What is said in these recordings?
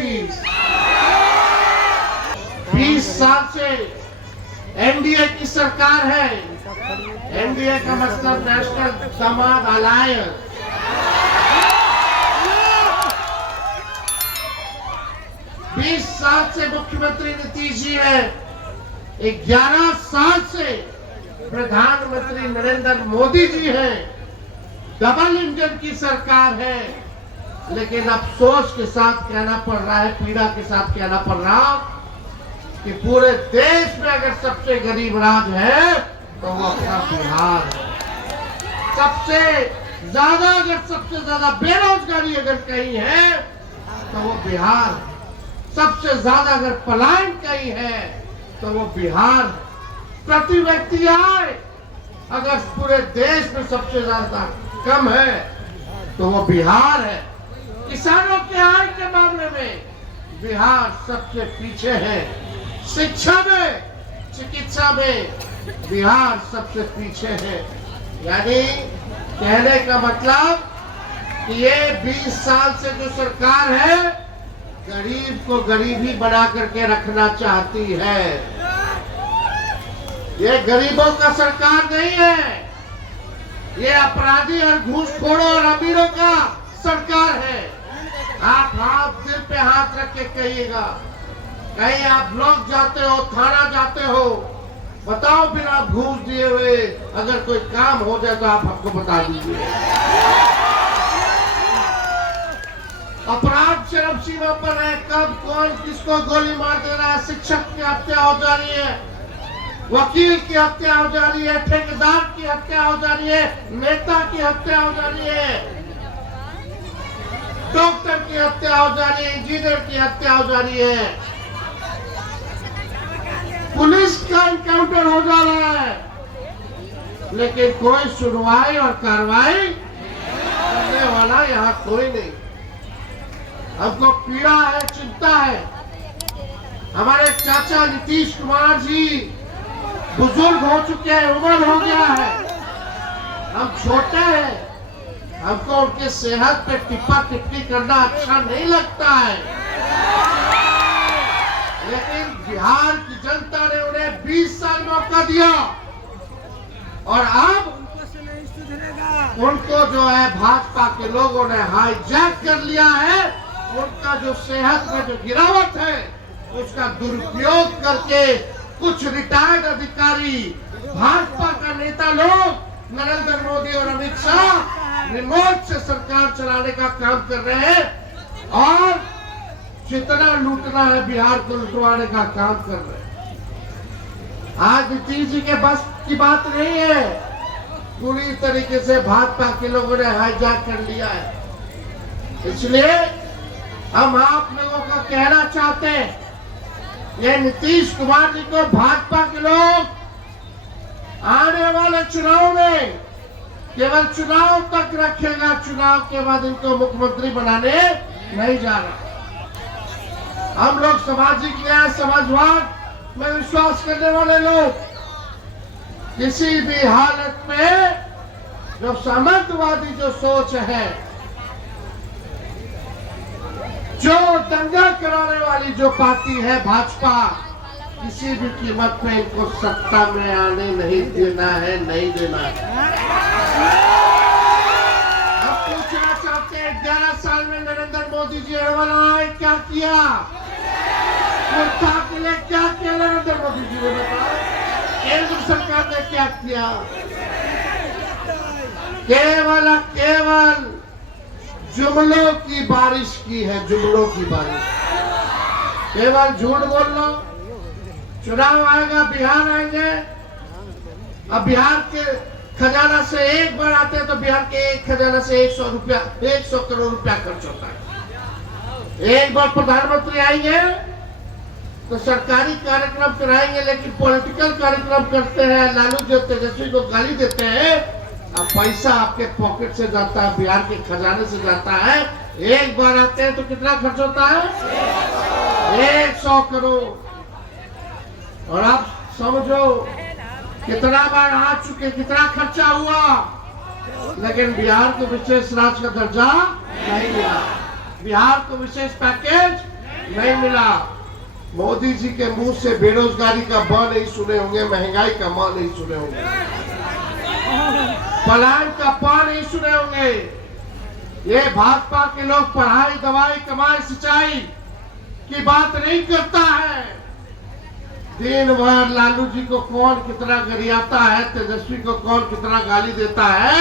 नीतीश। 20 साल से एनडीए की सरकार है। एनडीए का मतलब नेशनल समाज अलायंस। 20 साल से मुख्यमंत्री नीतीश जी है। 11 साल से प्रधानमंत्री नरेंद्र मोदी जी हैं। डबल इंजन की सरकार है। लेकिन अफसोस के साथ कहना पड़ रहा है, पीड़ा के साथ कहना पड़ रहा कि पूरे देश में अगर सबसे गरीब राज्य है तो वो अपना बिहार है। सबसे ज्यादा बेरोजगारी अगर कहीं है तो वो बिहार है। सबसे ज्यादा अगर पलायन कहीं है तो वो बिहार है। प्रति व्यक्ति आय अगर पूरे देश में सबसे ज्यादा कम है तो वो बिहार है। किसानों के आय के मामले में बिहार सबसे पीछे है। शिक्षा में, चिकित्सा में बिहार सबसे पीछे है। यानी कहने का मतलब कि ये 20 साल से जो सरकार है गरीब को गरीब ही बना करके रखना चाहती है। ये गरीबों का सरकार नहीं है। ये अपराधी और घूसखोरों और अमीरों का सरकार है। आप हाथ दिल पे हाथ रख के कहिएगा, कहीं आप ब्लॉक जाते हो, थाना जाते हो, बताओ बिना घूस दिए हुए अगर कोई काम हो जाए तो आप हमको बता दीजिए। अपराध चरम सीमा पर है। कब कौन किसको गोली मार दे रहा है। शिक्षक की हत्या हो जा रही है, वकील की हत्या हो जा रही है, ठेकेदार की हत्या हो जा रही है, नेता की हत्या हो जा रही है, डॉक्टर की हत्या हो जा रही है, इंजीनियर की हत्या हो जा रही है, पुलिस का एनकाउंटर हो जा रहा है। लेकिन कोई सुनवाई और कार्रवाई करने वाला यहाँ कोई नहीं। हमको पीड़ा है, चिंता है। हमारे चाचा नीतीश कुमार जी बुजुर्ग हो चुके हैं, उम्र हो गया है, हम छोटे हैं। हमको उनके सेहत पे टिप्पा टिप्पणी करना अच्छा नहीं लगता है। लेकिन बिहार की जनता ने उन्हें 20 साल मौका दिया और अब उनको जो है भाजपा के लोगों ने हाईजैक कर लिया है। उनका जो सेहत में जो गिरावट है उसका दुरुपयोग करके कुछ रिटायर्ड अधिकारी, भाजपा का नेता लोग, नरेंद्र मोदी और अमित शाह रिमोट से सरकार चलाने का काम कर रहे हैं और जितना लूटना है बिहार को लुटवाने का काम कर रहे हैं। आज नीतीश जी के बस की बात नहीं है। पूरी तरीके से भाजपा के लोगों ने हाईजैक कर लिया है। इसलिए हम आप लोगों का कहना चाहते हैं, ये नीतीश कुमार जी को भाजपा के लोग आने वाले चुनाव में केवल चुनाव तक रखेगा। चुनाव के बाद इनको मुख्यमंत्री बनाने नहीं जा रहा। हम लोग सामाजिक न्याय, समाजवाद में विश्वास करने वाले लोग किसी भी हालत में जो सामंतवादी जो सोच है, जो दंगा कराने वाली जो पार्टी है भाजपा, किसी भी कीमत पे इनको सत्ता में आने नहीं देना है, नहीं देना है। हम पूछना चाहते हैं 11 साल में नरेंद्र मोदी जी अड़वल आए, क्या किया? के लिए क्या किया नरेंद्र मोदी जी ने? बताओ केंद्र सरकार ने क्या किया? केवल जुमलों की बारिश की है, जुमलों की बारिश। केवल झूठ बोल लो। चुनाव आएगा, बिहार आएंगे। अब बिहार के खजाना से एक बार आते हैं तो बिहार के एक खजाना से 100 करोड़ रुपया खर्च होता है। एक बार प्रधानमंत्री आएंगे तो सरकारी कार्यक्रम कराएंगे, लेकिन पॉलिटिकल कार्यक्रम करते हैं। लालू जो तेजस्वी को गाली देते हैं, अब पैसा आपके पॉकेट से जाता है, बिहार के खजाने से जाता है। एक बार आते हैं तो कितना खर्च होता है? 100 करोड़। और आप समझो कितना बार आ चुके, कितना खर्चा हुआ, लेकिन बिहार को विशेष राज्य का दर्जा नहीं मिला, बिहार को विशेष पैकेज नहीं मिला। मोदी जी के मुंह से बेरोजगारी का ब नहीं सुने होंगे, महंगाई का म नहीं सुने होंगे, पलायन का प नहीं सुने होंगे। ये भाजपा के लोग पढ़ाई, दवाई, कमाई, सिंचाई की बात नहीं करता है। दिन भर लालू जी को कौन कितना गरियाता है, तेजस्वी को कौन कितना गाली देता है,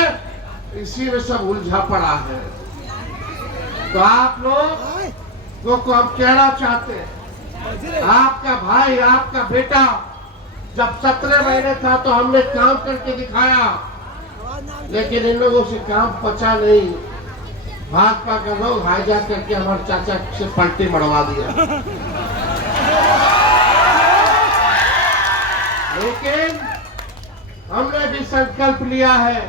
इसी में सब उलझा पड़ा है। तो आप लोग को हम कहना चाहते हैं, आपका भाई, आपका बेटा जब 17 महीने था तो हमने काम करके दिखाया, लेकिन इन लोगों से काम पचा नहीं। भाजपा के लोग हाईजैक करके हमारे चाचा से पलटी मरवा दिया। लेकिन हमने भी संकल्प लिया है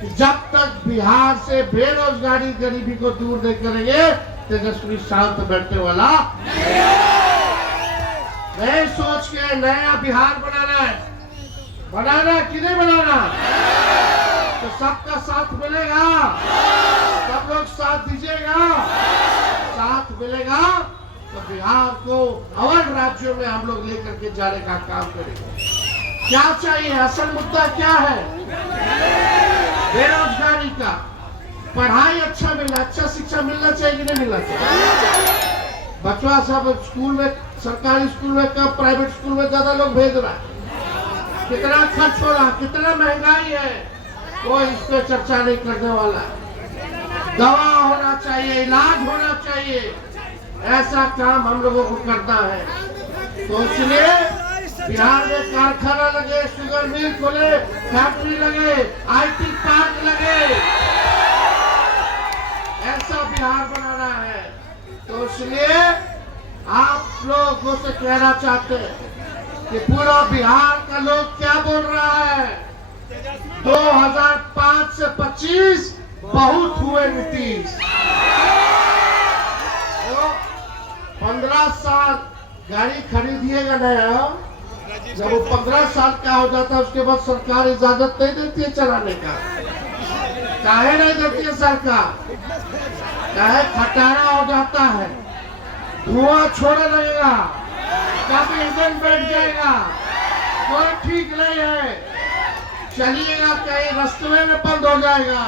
कि जब तक बिहार से बेरोजगारी, गरीबी को दूर नहीं करेंगे, तेजस्वी शांत बैठने वाला नए सोच के नया बिहार बनाना कि नहीं बनाना। तो सबका साथ मिलेगा, सब लोग साथ दीजिएगा, साथ मिलेगा तो बिहार को और राज्यों में हम लोग लेकर के जाने का काम करेंगे। क्या चाहिए, असल मुद्दा क्या है? बेरोजगारी का, पढ़ाई अच्छा मिलना, अच्छा शिक्षा मिलना चाहिए कि नहीं मिलना चाहिए? बच्चा सब स्कूल में, सरकारी स्कूल में कम, प्राइवेट स्कूल में ज्यादा लोग भेज रहा है। कितना खर्च हो रहा, कितना महंगाई है, कोई इस पे चर्चा नहीं करने वाला। दवा होना चाहिए, इलाज होना चाहिए, ऐसा काम हम लोगों को करना है। तो इसलिए बिहार में कारखाना लगे, शुगर मिल खोले, फैक्ट्री लगे, IT पार्क लगे, ऐसा बिहार बनाना है। तो इसलिए आप लोगों से कहना चाहते हैं कि पूरा बिहार का लोग क्या बोल रहा है, 2005 से 25 बहुत हुए नीतीश। 15 साल गाड़ी खरीदिएगा नया, जब वो 15 साल का हो जाता है उसके बाद सरकार इजाजत नहीं देती है चलाने का। काहे नहीं देती है सरकार? चाहे खटारा हो जाता है, धुआं छोड़ने लगेगा, कभी इंजन बैठ जाएगा, कोई ठीक नहीं है, चलिएगा कहीं रास्ते में बंद हो जाएगा,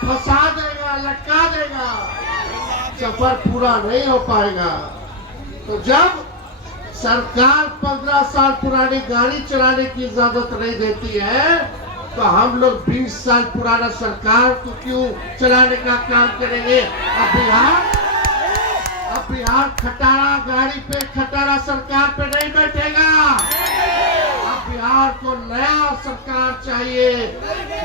फंसा देगा, लटका देगा, सफर पूरा नहीं हो पाएगा। तो जब सरकार 15 साल पुरानी गाड़ी चलाने की इजाजत नहीं देती है, तो हम लोग 20 साल पुराना सरकार को क्यों चलाने का काम करेंगे? अब बिहार खटारा गाड़ी पे, खटारा सरकार पे नहीं बैठेगा। अब बिहार को नया सरकार चाहिए,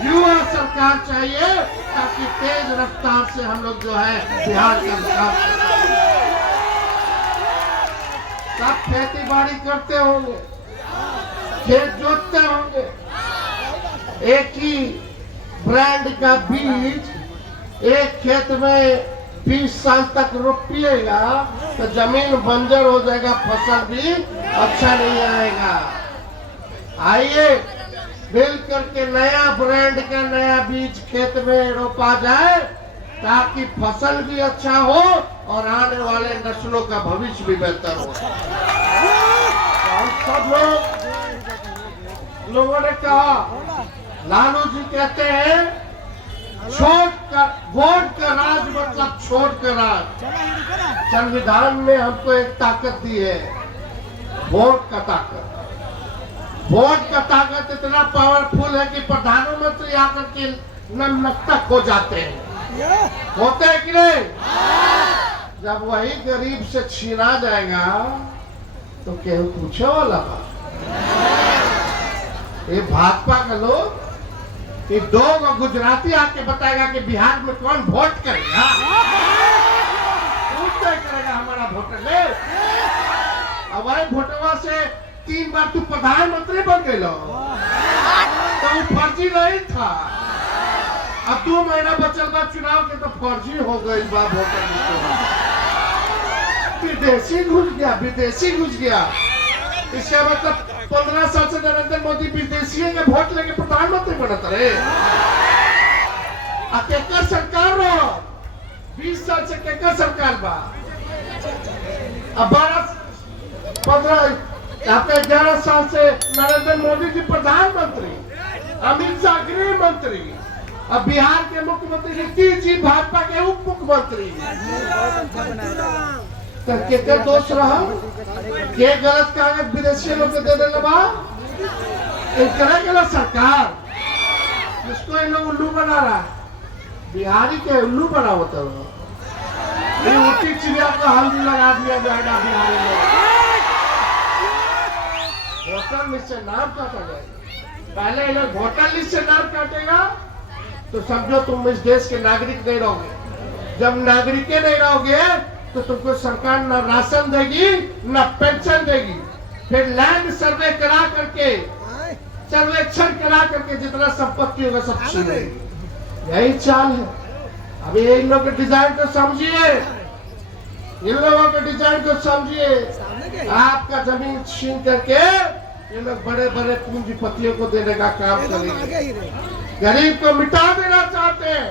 युवा सरकार चाहिए, ताकि तेज रफ्तार से हम लोग जो है बिहार का विकास कर सकें। सब खेती बाड़ी करते होंगे, खेत जोतते होंगे, एक ही ब्रांड का बीज एक खेत में 20 साल तक रोपिएगा तो जमीन बंजर हो जाएगा, फसल भी अच्छा नहीं आएगा। आइए मिल करके नया ब्रांड का नया बीज खेत में रोपा जाए, ताकि फसल भी अच्छा हो और आने वाले नस्लों का भविष्य भी बेहतर हो। हम सब लोगों ने कहा, लालू जी कहते हैं वोट का राज मतलब छोट का राज। संविधान में हमको एक ताकत दी है, वोट का ताकत। वोट का ताकत इतना पावरफुल है कि प्रधानमंत्री आकर के नतमस्तक हो जाते हैं, होते हैं कि नहीं? जब वही गरीब से छीना जाएगा तो केहू पूछे वाला बात। ये भाजपा का लोग, ये 2 गुजराती आके बताएगा कि बिहार में कौन वोट करेगा, करेगा हमारा वोटर ले। अब वही वोटवा से 3 बार तू प्रधानमंत्री बन गए, तो वो फर्जी नहीं था। अब 2 महीना बचल बा चुनाव के तो फर्जी हो गई बा वोटर लिस्ट। विदेशी घुस गया। इसका मतलब 15 साल से नरेंद्र मोदी विदेशी के वोट लेके प्रधानमंत्री बनता रहे। केकर सरकार 20 साल से केकर सरकार बा। अब 11 साल से नरेंद्र मोदी जी प्रधानमंत्री, अमित शाह गृह मंत्री, अब बिहार के मुख्यमंत्री नीतीश जी भाजपा के उप मुख्यमंत्री, के दोष रहा के गलत कागज विदेशी लोग के दे देने बा सरकार, जिसको इन लोग उल्लू बना रहा है, बिहारी के उल्लू बना होता है। उठी चिड़िया को हल्दी लगा दिया जाएगा बिहारी में, वोटर लिस्ट से नाम काटा जाएगा। पहले लोग वोटर लिस्ट से नाम काटेगा तो समझो तुम इस देश के नागरिक नहीं रहोगे। जब नागरिक नहीं रहोगे तो तुमको सरकार न राशन देगी न पेंशन देगी। फिर लैंड सर्वे करा करके, सर्वेक्षण करा करके जितना संपत्ति होगा सब छीनेगी। यही चाल है। अभी इन लोगों के डिजाइन को समझिए, इन लोगों के डिजाइन को समझिए। आपका जमीन छीन करके ये लोग बड़े बड़े पूंजीपतियों को देने का काम करेंगे। गरीब को मिटा देना चाहते हैं,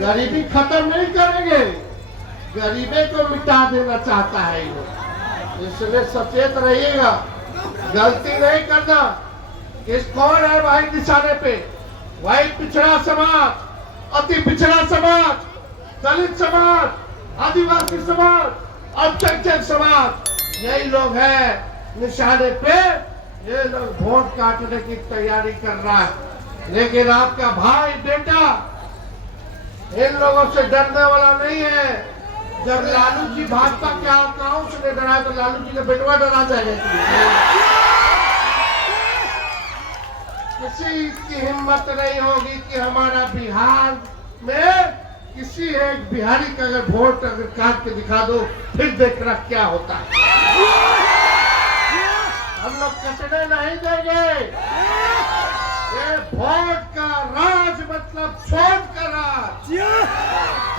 गरीबी खत्म नहीं करेंगे, गरीबी को मिटा देना चाहता है ये। इसलिए सचेत रहिएगा, गलती नहीं करना। किस कौन है भाई निशाने पे? वही पिछड़ा समाज, अति पिछड़ा समाज, दलित समाज, आदिवासी समाज, अल्पसंख्यक समाज, यही लोग हैं निशाने पे। ये लोग वोट काटने की तैयारी कर रहा है, लेकिन आपका भाई बेटा इन लोगों से डरने वाला नहीं है। जब लालू जी भाजपा के अकाउंट से डराए तो लालू जी का बेटवा डरा जाएगा। किसी की हिम्मत नहीं होगी कि हमारा बिहार में किसी एक बिहारी का अगर वोट अगर काट के दिखा दो, फिर देखना क्या होता है। हम लोग कटने नहीं देंगे। ये वोट का राज मतलब छोड़ का राज।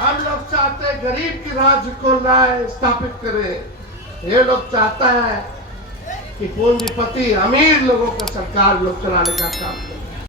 हम लोग चाहते हैं गरीब की राज को लाए, स्थापित करें। ये लोग चाहता है कि पूंजीपति अमीर लोगों का सरकार लोग चलाने का काम करे।